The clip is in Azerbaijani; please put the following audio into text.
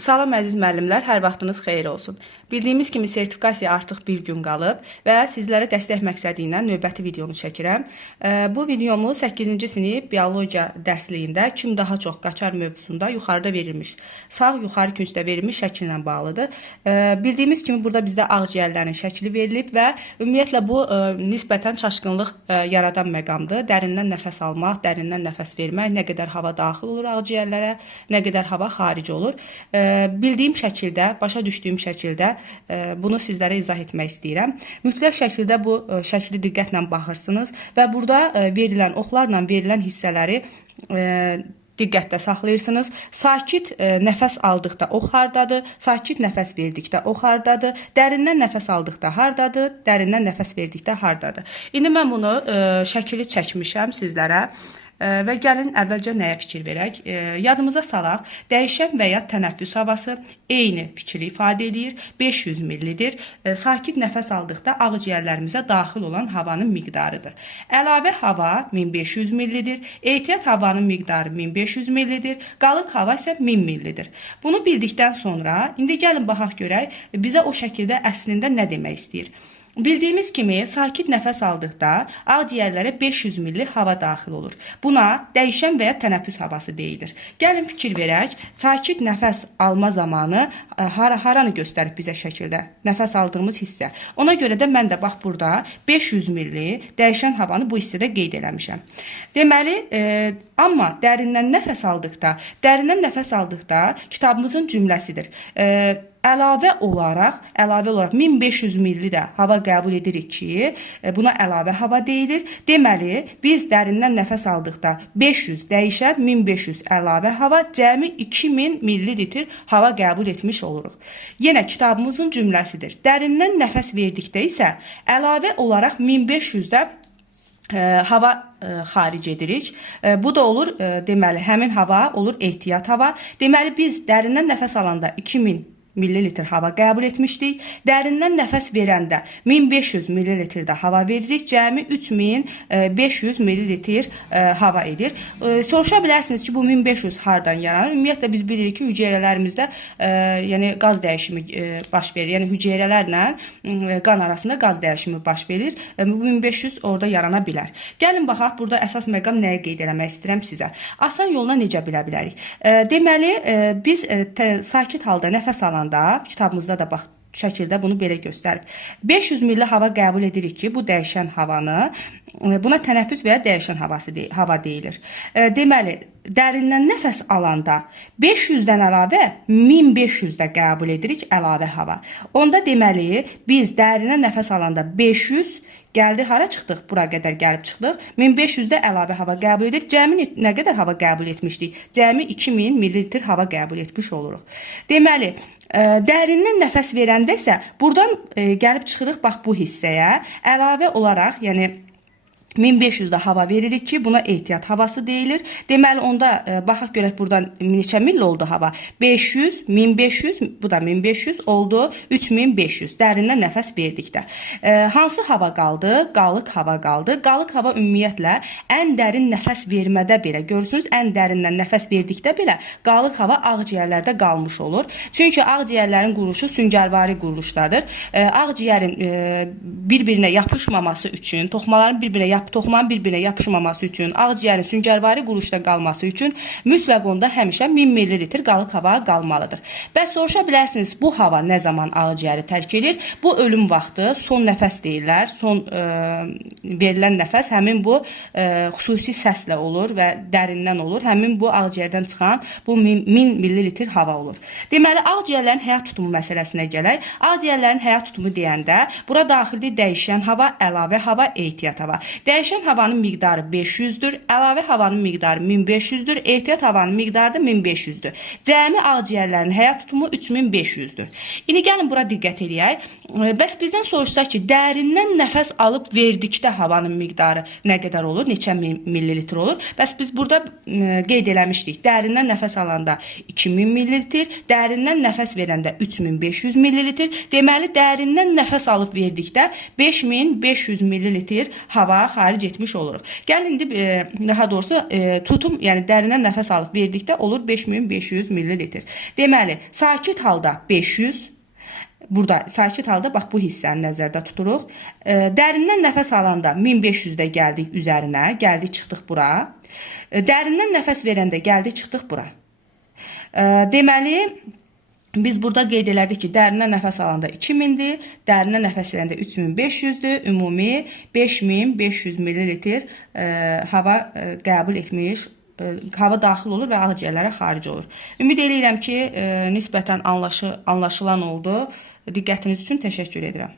Salam əziz müəllimlər, hər vaxtınız xeyir olsun. Bildiyimiz kimi sertifikasiya artıq bir gün qalıb və sizlərə dəstək məqsədi ilə növbəti videonu çəkirəm. Bu videomu 8-ci sinif biologiya dərsliyində kim daha çox qaçar mövzusunda yuxarıda verilmiş, sağ yuxarı küncdə verilmiş şəkillə bağlıdır. Bildiyimiz kimi burada bizdə ağciyərlərin şəkli verilib və ümumiyyətlə bu nisbətən çaşqınlıq yaradan məqamdır. Dərindən nəfəs almaq, dərindən nəfəs vermək, nə qədər hava daxil olur ağciyərlərə, nə qədər hava xaric olur. Bildiyim şəkildə, başa düşdüyüm şəkildə bunu sizlərə izah etmək istəyirəm. Mütləq şəkildə bu şəkli diqqətlə baxırsınız və burada verilən oxlarla verilən hissələri diqqətdə saxlayırsınız. Sakit nəfəs aldıqda ox hardadır, sakit nəfəs verdikdə ox hardadır, dərindən nəfəs aldıqda hardadır, dərindən nəfəs verdikdə hardadır. İndi mən bunu şəkili çəkmişəm sizlərə. Və gəlin əvvəlcə nəyə fikir verək? Yadımıza salaq, dəyişən və ya tənəffüs havası eyni fikri ifadə edir, 500 millidir. Sakit nəfəs aldıqda ağciyərlərimizə daxil olan havanın miqdarıdır. Əlavə hava 1500 millidir, ehtiyat havanın miqdarı 1500 millidir, qalıq hava isə 1000 millidir. Bunu bildikdən sonra, indi gəlin baxaq görək, bizə o şəkildə əslində nə demək istəyir? Bildiyimiz kimi, sakit nəfəs aldıqda ağciyərlərə 500 milli hava daxil olur. Buna dəyişən və ya tənəffüs havası deyilir. Gəlin fikir verək, sakit nəfəs alma zamanı haranı göstərib bizə şəkildə? Nəfəs aldığımız hissə. Ona görə də mən də bax burada 500 milli dəyişən havanı bu hissədə qeyd eləmişəm. Deməli, amma dərindən nəfəs aldıqda kitabımızın cümləsidir. Əlavə olaraq 1500 milli də hava qəbul edirik ki, buna əlavə hava deyilir. Deməli, biz dərindən nəfəs aldıqda 500 dəyişən 1500 əlavə hava, cəmi 2000 millilitr hava qəbul etmiş oluruq. Yenə kitabımızın cümləsidir. Dərindən nəfəs verdikdə isə əlavə olaraq 1500 də hava xaric edirik. Bu da olur, deməli, həmin hava olur ehtiyat hava. Deməli, biz dərindən nəfəs alanda 2000 millilitr hava qəbul etmişdik. Dərindən nəfəs verəndə 1500 millilitr də hava veririk. Cəmi 3500 millilitr hava edir. Soruşa bilərsiniz ki, bu 1500 hardan yaranır? Ümumiyyətlə biz bilirik ki, hüceyrələrimizdə yəni qaz dəyişimi baş verir. Yəni hüceyrələrlə qan arasında qaz dəyişimi baş verir. Bu 1500 orada yarana bilər. Gəlin baxaq, burada əsas məqam nəyə qeyd eləmək istəyirəm sizə. Asan yolla necə bilə bilərik? Deməli, biz sakit halda nəfəs alanda, kitabımızda da bax, şəkildə bunu belə göstərib. 500 milli hava qəbul edirik ki, bu dəyişən havanı, buna tənəffüs və ya dəyişən hava deyilir. Deməli, dərindən nəfəs alanda 500-dən əlavə 1500 də qəbul edirik əlavə hava. Onda deməli, biz dərindən nəfəs alanda 500 gəldi, hara çıxdıq? Bura qədər gəlib çıxdıq. 1500 də əlavə hava qəbul edirik. Cəmi nə qədər hava qəbul etmişdik? Cəmi 2000 millilitr hava qəbul etmiş oluruq. Deməli, dərindən nəfəs verəndə isə buradan gəlib çıxırıq bax bu hissəyə. Əlavə olaraq, yəni 1500 də hava veririk ki, buna ehtiyat havası deyilir. Deməli, onda baxaq görək buradan neçə milli oldu hava? 500, 1500, bu da 1500 oldu, 3500. Dərindən nəfəs verdikdə. Hansı hava qaldı? Qalıq hava qaldı. Qalıq hava ümumiyyətlə ən dərin nəfəs vermədə belə, görürsünüz, ən dərindən nəfəs verdikdə belə qalıq hava ağciyərlərdə qalmış olur. Çünki ağciyərlərin quruluşu süngərvari quruluşdadır. Ağciyərin bir-birinə yapışmaması üçün, toxumanın bir-birinə yapışmaması üçün, ağciyərin süngərvari quruluşda qalması üçün mütləq onda həmişə 1000 millilitr qalıq hava qalmalıdır. Bəs soruşa bilərsiniz, bu hava nə zaman ağciyəri tərk edir? Bu ölüm vaxtı, son nəfəs deyirlər. Son verilən nəfəs həmin bu xüsusi səslə olur və dərindən olur. Həmin bu ağciyərdən çıxan bu 1000 millilitr hava olur. Deməli, ağciyərlərin həyat tutumu məsələsinə gələk. Ağciyərlərin həyat tutumu deyəndə bura daxildə dəyişən hava, əlavə hava, ehtiyat hava. Dəyişən havanın miqdarı 500-dür, əlavə havanın miqdarı 1500-dür, ehtiyat havanın miqdarı da 1500-dür. Cəmi ağciyərlərin həyat tutumu 3500-dür. İndi gəlin bura diqqət edək. Bəs bizdən soruşsaq ki, dərindən nəfəs alıb verdikdə havanın miqdarı nə qədər olur, neçə millilitr olur? Bəs biz burada qeyd eləmişdik. Dərindən nəfəs alanda 2000 millilitr, dərindən nəfəs verəndə 3500 millilitr. Deməli, dərindən nəfəs alıb verdikdə 5500 millilitr hava xaric etmiş oluruq. Gəlin indi daha doğrusu tutum, yəni dərindən nəfəs alıb verdikdə olur 5500 ml. Deməli, sakit halda 500. Burada sakit halda bax bu hissəni nəzərdə tuturuq. Dərindən nəfəs alanda 1500-də gəldik üzərinə, gəldik çıxdıq bura. Dərindən nəfəs verəndə gəldik çıxdıq bura. Deməli, biz burada qeyd elədik ki, dərindən nəfəs alanda 2000-dir, dərindən nəfəs verəndə 3500-dür, ümumi 5500 ml hava qəbul etmiş, hava daxil olur və ağciyərlərə xaric olur. Ümid edirəm ki, nisbətən anlaşılan oldu. Diqqətiniz üçün təşəkkür edirəm.